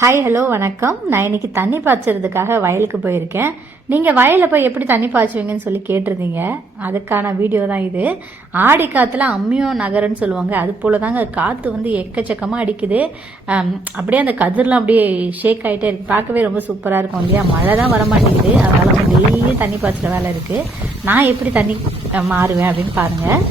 Hi hello வணக்கம். நான் இன்னைக்கு தண்ணி பாய்ச்சறதுக்காக வயலுக்கு போயிருக்கேன். நீங்கள் வயலில் போய் எப்படி தண்ணி பாய்ச்சுவீங்கன்னு சொல்லி கேட்டிருந்தீங்க. அதுக்கான வீடியோ தான் இது. ஆடி காற்றுல அம்மியோ நகரன்னு சொல்லுவாங்க. அது போல தாங்க காற்று வந்து எக்கச்சக்கமாக அடிக்குது. அப்படியே அந்த கதிர்லாம் அப்படியே ஷேக் ஆகிட்டே இருக்குது பார்க்கவே ரொம்ப சூப்பராக இருக்கும் இல்லையா? மழை தான் வர மாட்டேங்குது. அதனால் நம்ம டெய்லியும் தண்ணி பாய்ச்சுற வேலை இருக்குது நான் எப்படி தண்ணி மாறுவேன் அப்படின்னு பாருங்கள்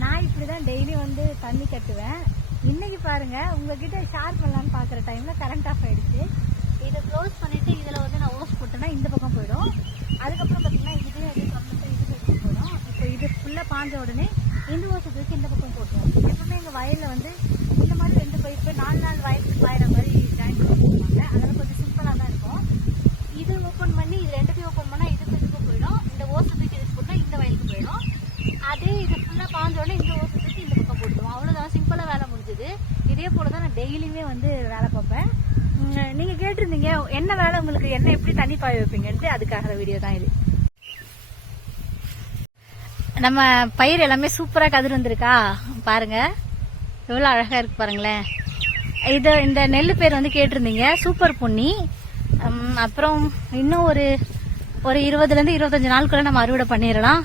நான் இப்படி தான் டெய்லி வந்து தண்ணி கட்டுவேன். இன்னைக்கு பாருங்க உங்ககிட்ட ஷேர் பண்ணலான்னு பார்க்குற டைம்ல கரண்ட் ஆஃப் ஆயிடுச்சு. இதை க்ளோஸ் பண்ணிட்டு இதில் வந்து நான் ஓஸ் போட்டேன்னா இந்த பக்கம் போயிடும். அதுக்கப்புறம் பார்த்தீங்கன்னா இதுலேயும் எது இது பக்கம் போயிடும் இப்போ இது ஃபுல்லாக பாஞ்ச உடனே இந்த ஓசை தூக்கி இந்த பக்கம் போட்டுருவோம் எப்பவுமே எங்கள் வயலில் வந்து இந்த மாதிரி ரெண்டு பைப்பு நாலு நாள் வயலுக்கு பாயிரம் மாதிரி ஜாயின் பண்ணி வச்சுருவாங்க அதெல்லாம் கொஞ்சம் சிம்பிளாக தான் இருக்கும் இது ஓப்பன் பண்ணி இது ரெண்டுத்தையும் ஓப்பன் பண்ணால் இதுக்கு இதுக்கும் போயிடும் இந்த ஓசை தூக்கி இதுக்கு போட்டால் இந்த வயலுக்கு போயிடும் அதே இது ஃபுல்லாக பாஞ்ச உடனே இந்த ஓசை தூக்கி இந்த பக்கம் போட்டுருவோம் அவ்வளோதான் சிம்பிளாக வேலை முடிஞ்சுது இதே போல தான் நான் டெய்லியுமே வந்து வேலை பார்ப்பேன். நீங்கள் நீங்க கேட்டிருந்தீங்க என்ன வேலை உங்களுக்கு என்ன எப்படி தண்ணி பாய வைப்பீங்கன்ட்டு அதுக்காக வீடியோ தான் இது. நம்ம பயிர் எல்லாமே சூப்பரா கதிர் வந்திருக்கா? பாருங்க. எவ்வளவு அழகா இருக்கு பாருங்களேன். இது இந்த நெல் பேர் வந்து கேட்டிருந்தீங்க சூப்பர் பொன்னி. அப்புறம் இன்னும் ஒரு ஒரு இருபதுலேருந்து இருபத்தஞ்சு நாளுக்குள்ள நம்ம அறுவடை பண்ணிடலாம்.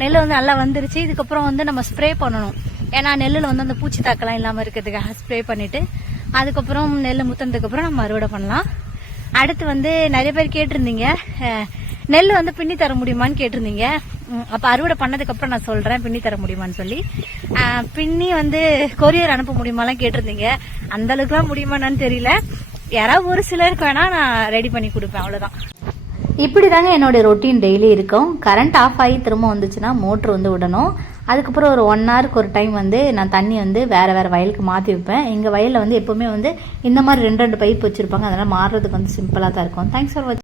நெல் வந்து நல்லா வந்துருச்சு. இதுக்கப்புறம் வந்து நம்ம ஸ்ப்ரே பண்ணணும். ஏன்னா நெல்லில் வந்து அந்த பூச்சி தாக்கெல்லாம் இல்லாமல் இருக்கிறதுக்காக ஸ்ப்ரே பண்ணிட்டு அதுக்கப்புறம் நெல் முத்தினதுக்கப்புறம் நம்ம அறுவடை பண்ணலாம். அடுத்து வந்து நிறைய பேர் கேட்டிருந்தீங்க. நெல் வந்து பின்னி தர முடியுமான்னு கேட்டிருந்தீங்க. அப்போ அறுவடை பண்ணதுக்கப்புறம் நான் சொல்கிறேன் பின்னி தர முடியுமான்னு சொல்லி. பின்னி வந்து கொரியர் அனுப்ப முடியுமாலாம் கேட்டிருந்தீங்க. அந்த அளவுக்குலாம் முடியுமான்னு தெரியல. யாராவது ஒரு சிலருக்கு வேணால் நான் ரெடி பண்ணி கொடுப்பேன் அவ்வளோதான் இப்படி தாங்க என்னோடய ரொட்டீன் டெய்லி இருக்கும். கரண்ட் ஆஃப் ஆகி திரும்ப வந்துச்சுன்னா மோட்ரு வந்து விடணும். அதுக்கப்புறம் ஒரு ஒன் ஹவருக்கு ஒரு டைம் வந்து நான் தண்ணி வந்து வேறு வேறு வயலுக்கு மாற்றி வைப்பேன். எங்கள் வயலில் வந்து எப்போவுமே வந்து இந்த மாதிரி ரெண்டு ரெண்டு பைப் வச்சுருப்பாங்க. அதனால் மாறுறதுக்கு வந்து சிம்பிளாக தான் இருக்கும். தேங்க்ஸ் ஃபார் வாட்சிங்